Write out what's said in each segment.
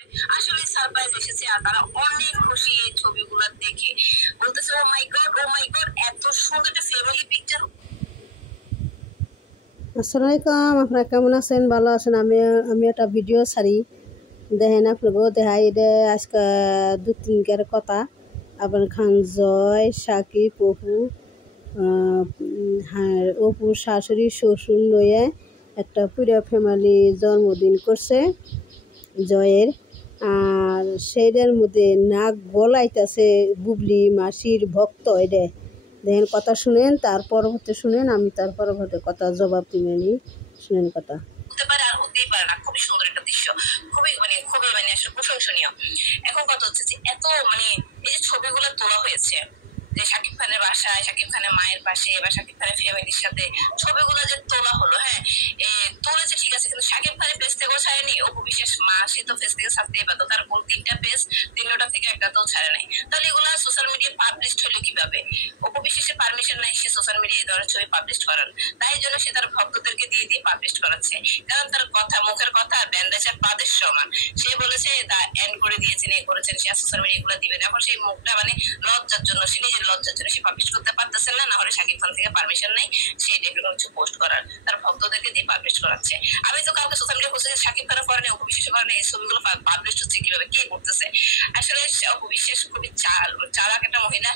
আসলে সারপ্রাইজ এসেছে আর তারা অনেক খুশি এই ছবিগুলো দেখে, বলতেছে ও মাই গড এত সুন্দর একটা ফ্যামিলি পিকচার। আসসালামু আলাইকুম, আপনারা কেমন আছেন? ভালো আছেন? আমি একটা ভিডিও ছাড়ি, দেখেন আপনাকে দেখাই। এটা আজকে 2-3 কথা। আপনার খান জয়, সাকিব, অপু, হ্যাঁ অপুর শাশুড়ি শ্বশুর লইয়ে একটা পুরো ফ্যামিলি জন্মদিন করছে জয়ের। আর সেইটার মধ্যে নাক গলাইতেছে বুবলি মাসির ভক্ত। এটা দেখেন, কথা শুনেন, তার পরবর্তী শুনেন, আমি তার পরবর্তী কথা জবাব দিবেন। শুনেন কথা। হতে পারে আর হতেই পারে না, খুবই সুন্দর একটা দৃশ্য, খুবই আসলে প্রশংসনীয়। এখন কথা হচ্ছে যে এত এই যে ছবিগুলো তোলা হয়েছে যে শাকিব খানের বাসায়, শাকিব খানের মায়ের পাশে বা শাকিব খানের ফ্যামিলির সাথে ছবিগুলো যে তোলা হলো, হ্যাঁ তুলেছে ঠিক আছে, কিন্তু শাকিব খানের পেজ থেকেও ছাড়েনি, অপু বিশ্বাস মা সে তো পেজ থেকে ছাড়তেই পারতো, তার কোন 3টা পেজ 3টা থেকে একটাতেও ছাড়ে নাই। তাহলে এগুলো সোশ্যাল মিডিয়ায় পাবলিশ হলো কিভাবে? অপু বিশ্বাসের পারমিশন নাই সে সোশ্যাল মিডিয়ায় ধরনের ছবি পাবলিশ করার, তাই জন্য সে তার ভক্তদেরকে দিয়ে পাবলিশ করাচ্ছে। কারণ তার কথা, মুখের কথা ব্যান্ডেজের পাদের সমান। সে বলেছে তা এন্ড করে দিয়েছেন, এই করেছেন, সে সোশ্যাল মিডিয়া এগুলো দিবেন। এখন সেই মুখটা লজ্জার জন্য, সে নিজের লজ্জার জন্য সে পাবলিশ করতে পারতেছেন না, হলে শাকিব খান থেকে পারমিশন নেই সে টাইপের কিছু পোস্ট করার, তার ভক্তদেরকে দিয়ে পাবলিশ করাচ্ছে। আমি তো কাউকে সোশ্যাল মিডিয়া বলছি যে শাকিব খানের করেনি, অপু বিশ্বাস করেনি, এই ছবিগুলো পাবলিশ হচ্ছে কিভাবে, কে করতেছে? আসলে অপু বিশ্বাস খুবই চালাক একটা মহিলা,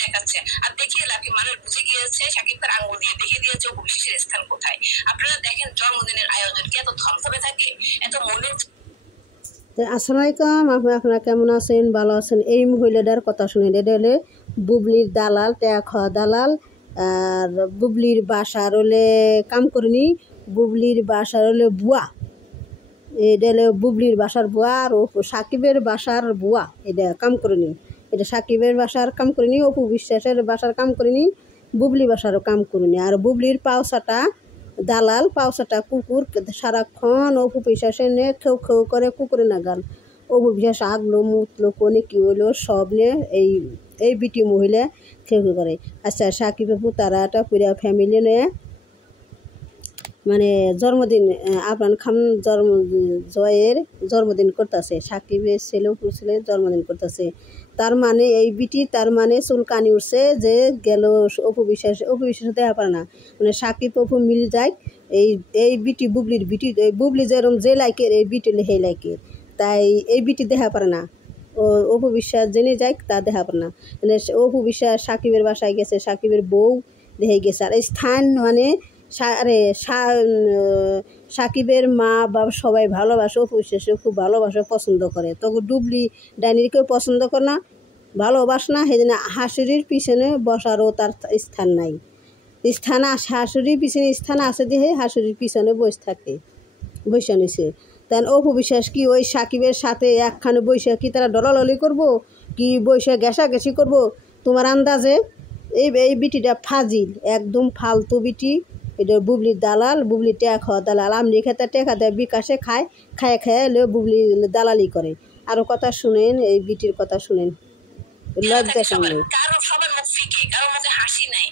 দেখাচ্ছে আর দেখিয়ে লাভ, মানুষ বুঝে গিয়েছে, শাকিব খান আঙ্গুল দিয়ে দেখিয়ে দিয়েছে অপু বিশ্বাসের স্থান কোথায়। আপনারা দেখেন জন্মদিনের আয়োজন কি এত থমথমে থাকে, এত মনে। আসসালামু আলাইকুম, আপনারা কেমন আছেন? ভালো আছেন? এই মহিলাটার কথা শুনেন। এটা হলে বুবলির দালাল, ট্যাগ খাওয়া দালাল। আর বুবলির বাসার হলে কাম করিনি, বুবলির বাসার হলে বুয়া। এটা হলে বুবলির বাসার বুয়া আর সাকিবের বাসার বুয়া। এটা কাম করিনি, এটা সাকিবের বাসার কাম করিনি, অপু বিশ্বাসের বাসার কাম করিনি, বুবলি বাসারও কাম করিনি। আর বুবলির পাওসাটা দালাল, পাওসাটা কুকুর, সারাক্ষণ অপু বিশ্বাসের নে খেউ খেউ করে কুকুরে না গান। অপু বিশ্বাস আগলো মুতলো কোনে কি হইলো সব নিয়ে এই বিটি মহিলা খেউ খেউ করে। আচ্ছা, সাকিব অপু তারা একটা পুরা ফ্যামিলি নিয়ে জন্মদিন আপনার খান জয়ের জন্মদিন করতেছে, সাকিবের ছেলে অপুর ছেলে জন্মদিন করতেছে। তার এই বিটি, তার চুলকানি উঠছে যে গেল অপু বিশ্বাস দেখা পারে না, সাকিব অপু মিল যায়। এই বিটি বুবলির বিটি, এই বুবলি যেরকম যে লাইকের এই বিটি সেই লাইকের, তাই এই বিটি দেখা পারে না। অপু বিশ্বাস জেনে যায় তা দেখা পারে না। অপু বিশ্বাস সাকিবের বাসায় গেছে, সাকিবের বউ দেখে গেছে। আর এই স্থান সাকিবের মা বাবা সবাই ভালোবাসে, অপু বিশ্বাসে খুব ভালোবাসে, পছন্দ করে। তখন ডুবলি ডাইনির কেউ পছন্দ করে না, ভালোবাস না, সেই জন্য হাসুরির পিছনে বসারও তার স্থান নাই। হাসুরির পিছনে স্থান আছে দিয়ে হাসুরির পিছনে বসে নিছে। তাই অপু বিশ্বাস কি ওই সাকিবের সাথে একখানে বসে কি তারা ডলাললি করবো, কি বসে ঘেঁষাঘেঁষি করবো? তোমার আন্দাজে এই বিটিটা ফাজিল, একদম ফালতু বিটি। এটা বুবলির দালাল, বুবলি ট্যাগ খাওয়া দালাল। আমেরিকাতে টেকা দেয়, বিকাশে খায় বুবলি দালালি করে। আরো কথা শুনেন, এই বিটির কথা শুনেন, লজ্জা কেমন? কারো সবার মুখ ফিকে, কারো মুখে হাসি নাই।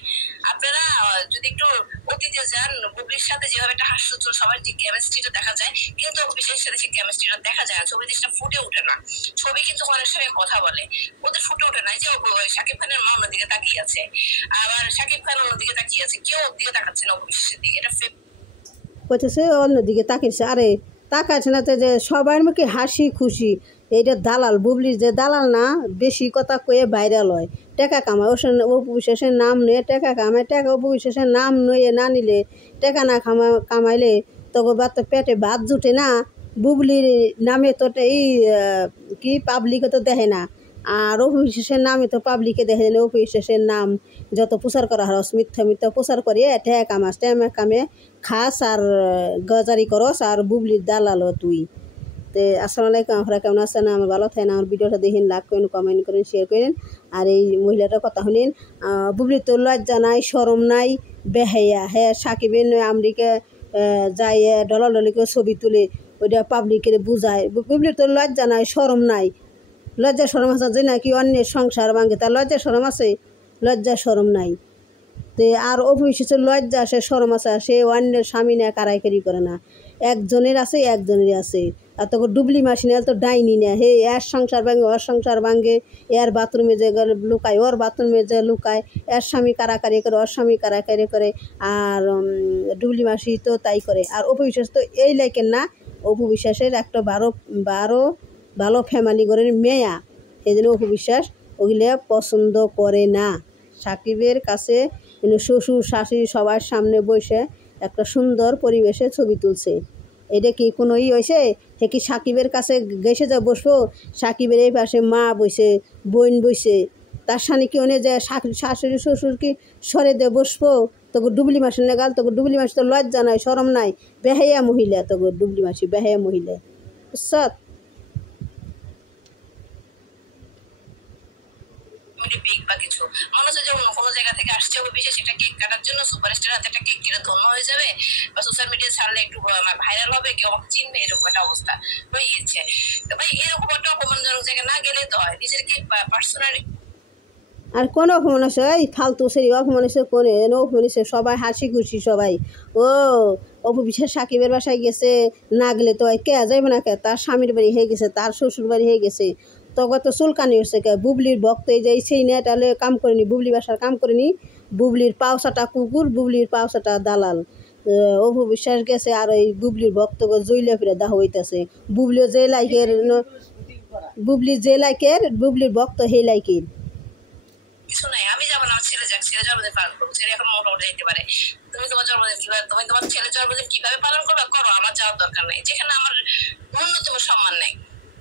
আপনারা যদি একটু অতীতে যান, বুবলির সাথে যেভাবে একটা হাস্যোজ্জ্বল সবার যে কেমিস্ট্রিটা দেখা যায়, কিন্তু অভিষেকের সাথে সেই কেমিস্ট্রিটা দেখা যায় না, ছবিতে সেটা ফুটে ওঠে না। ছবি কিন্তু অনেক সময় কথা বলে, ওদের ফুটে ওঠে না। যে শাকিব খানের মা অন্যদিকে তাকিয়ে আছে, আবার শাকিব খান অন্যদিকে তাকিয়ে আছে, কেউ ওর দিকে তাকাচ্ছে না অভিষেকের দিকে, এটা কইতেছে অন্যদিকে তাকিয়েছে। আরে তাকাচ্ছে না তো, যে সবার মুখে হাসি খুশি। এইটা দালাল, বুবলির যে দালাল না, বেশি কথা কয়ে ভাইরাল হয়, টাকা কামায়। অপু বিশ্বাসের নাম নিয়ে টাকা কামায়, অপু বিশ্বাসের নাম নিয়ে না নিলে, টাকা না কামাইলে তখন পেটে ভাত জুটে না। বুবলির নামে তো কি পাবলিকে তো দেখে না, আর অপু বিশ্বাসের নামে তো পাবলিকে দেখে না। অপু বিশ্বাসের নাম যত প্রচার করা হয়, মিথ্যা প্রচার করিয়ে কামে খাস আর গজারি করস, আর বুবলির দালালো তুই। তো আসসালামু আলাইকুম, আপনারা কেমন আছেন? আমার ভালো থাকেন। আমার ভিডিওটা দেখেন, লাইক করেন, কমেন্ট করেন, শেয়ার করেন। আর এই মহিলাটার কথা শুনেন, বুবলির তো লজ্জা নাই, শরম নাই, বেহাইয়া। হ্যাঁ, সাকিবের নয় আমেরিকা যাই ডলাডলিকে ছবি তুলে ওইটা পাবলিকের বুঝায়। বুবলির তো লজ্জা নাই, শরম নাই। লজ্জা শরম আছে যে নাকি অন্যের সংসার ভাঙে, তার লজ্জা শরম আছে? লজ্জা শরম নাই। তে আর অপু বিশ্বাসের লজ্জা আছে, শরম আছে, সে অন্যের স্বামী নেয় কারাইকারি করে না। একজনের আছে, একজনেরই আছে। আর তোকে ডুবলি মাসি না তো ডাইনি না হে এর সংসার ভাঙে ওর সংসার ভাঙে, এর বাথরুমে যে লুকায় ওর বাথরুমে যে লুকায়, এর স্বামী কারাকারি করে ওর স্বামী কারাকারি করে। আর ডুবলি মাসি তো তাই করে। আর অপু বিশ্বাস তো এই লাইকের না, অপু বিশ্বাসের একটা ভালো ফ্যামিলি করে মেয়া, এই জন্য অপু বিশ্বাস ওগুলো পছন্দ করে না। সাকিবের কাছে শ্বশুর শাশুড়ি সবার সামনে বসে একটা সুন্দর পরিবেশে ছবি তুলছে। এটা কি কোনো হয়েছে? সে কি সাকিবের কাছে গেছে যা বসবো? সাকিবের এই পাশে মা বসে, বোন বসে, তার সামনে কি ওনে যে শাশুড়ি শ্বশুর কি সরে দিয়ে বসবো? তোকে ডুবলি মাসের নেগাল, তোকে ডুবলি মাসি তো লজ্জা নাই শরম নাই, বেহাইয়া মহিলা, তোকে ডুবলি মাসি বেহাইয়া মহিলা, বুঝছ? বা কিছু মনে হচ্ছে যে অন্য কোনো জায়গা থেকে আসছে বিশেষ একটা কেক কাটার জন্য, সুপারস্টার হাতে একটা কেক কিনে ধন্য হয়ে যাবে বা সোশ্যাল মিডিয়া ছাড়লে একটু ভাইরাল হবে, কেউ আমাকে চিনবে, এরকম একটা অবস্থা হয়ে গেছে। তো ভাই এরকম একটা অপমানজনক জায়গায় না গেলে তো হয়, নিজের কি পার্সোনালি। আর কোন অপমান আছে? এই ফালতু সেই অপমান আছে কোনে? অপমান আছে সবাই হাসি খুশি সবাই। ও অপু বিশ্বাস সাকিবের বাসায় গেছে, না গেলে তো কে যাইবে না কে? তার স্বামীর বাড়ি হয়ে গেছে, তার শ্বশুর বাড়ি হয়ে গেছে, তখন তো চুলকানি হচ্ছে কে? বুবলির ভক্ত এই যে সেই না তাহলে কাম করেনি, বুবলি বাসার কাম করেনি, বুবলির পাওসাটা কুকুর, বুবলির পাওসাটা দালাল। অপু বিশ্বাস গেছে আর ওই বুবলির ভক্ত জইলে ফিরে দাহ হইতেছে। বুবলিও যে লাইকের, বুবলি যে লাইকের, বুবলির ভক্ত হে লাইকের। কিছু নাই, আমি যাবো না, আমার ছেলে যাক, ছেলে জন্মদিন পালন করবো, ছেলে এখন মোটামুটি যেতে পারে। তুমি তোমার জন্মদিন কিভাবে, তুমি তোমার ছেলের জন্মদিন কিভাবে পালন করবে করো, আমার যাওয়ার দরকার নেই। যেখানে আমার ন্যূনতম সম্মান নেই,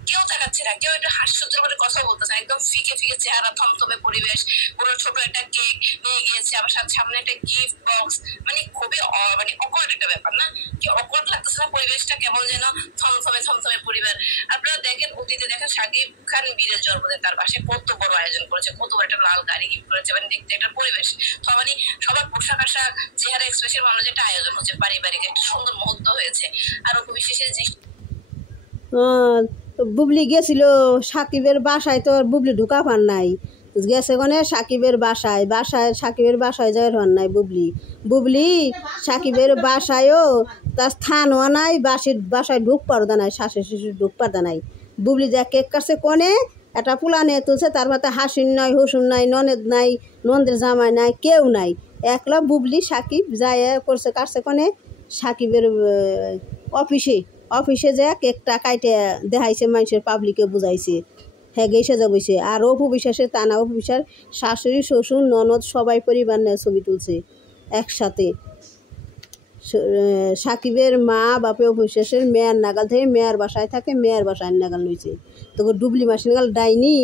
কেউ তাকাচ্ছে না, কেউ একটু হাস্যজ্জ্বল করে কথা বলতেছে, একদম ফিকে ফিকে চেহারা, থমথমে পরিবেশ, পুরো ছোট একটা কেক নিয়ে গিয়েছে, আবার সামনে একটা গিফট বক্স, মানে খুবই মানে অকওয়ার্ড একটা ব্যাপার না? কি অকওয়ার্ড লাগতেছে না? পরিবেশটা কেমন যেন থমথমে পরিবার। আপনারা দেখেন অতীতে দেখেন শাকিব খান বীরের জন্মদিন, তার বাসায় কত বড় আয়োজন করেছে, কত বড় একটা লাল গাড়ি গিফট করেছে, মানে দেখতে একটা পরিবেশ, মানে সবার পোশাক আশাক, চেহারা এক্সপ্রেশন মানুষ একটা আয়োজন হচ্ছে, পারিবারিক একটা সুন্দর মুহূর্ত হয়েছে। আর অপু বিশ্বাসের যে বুবলি গেছিল সাকিবের বাসায়, তো বুবলি ঢুকা পান নাই, গেছে কোনে সাকিবের বাসায়, সাকিবের বাসায় যাওয়ার হন নাই বুবলি সাকিবের বাসায়ও তার স্থানও নাই, বাসায় ঢুক পারদা নাই, শাশুড়ি শিশু ঢুক পারদা নাই। বুবলি যা কেক কাটছে কোনে একটা পুলানে তুলছে, তার মাথা হাসিন নাই, হুসুন নাই, ননদ নাই, নন্দের জামাই নাই, কেউ নাই, একলা বুবলি সাকিব যায় করছে, কাটছে কোনে সাকিবের অফিসে যে কেকটা কাইটে দেখাইছে, মানুষের পাবলিকে বুঝাইছে, হ্যাঁ গেছে যাবইছে। আর অপু বিশ্বাসের তা না, অপু বিশ্বাস শাশুড়ি শ্বশুর ননদ সবাই পরিবার নিয়ে ছবি তুলছে একসাথে। সাকিবের মা বাপে অপু বিশ্বাসের মেয়ের নাগাল থেকে, মেয়ের বাসায় থাকে, মেয়ের বাসায় নাগাল লইছে, তোকে ডুবলি মাসি নাগাল ডাইনি।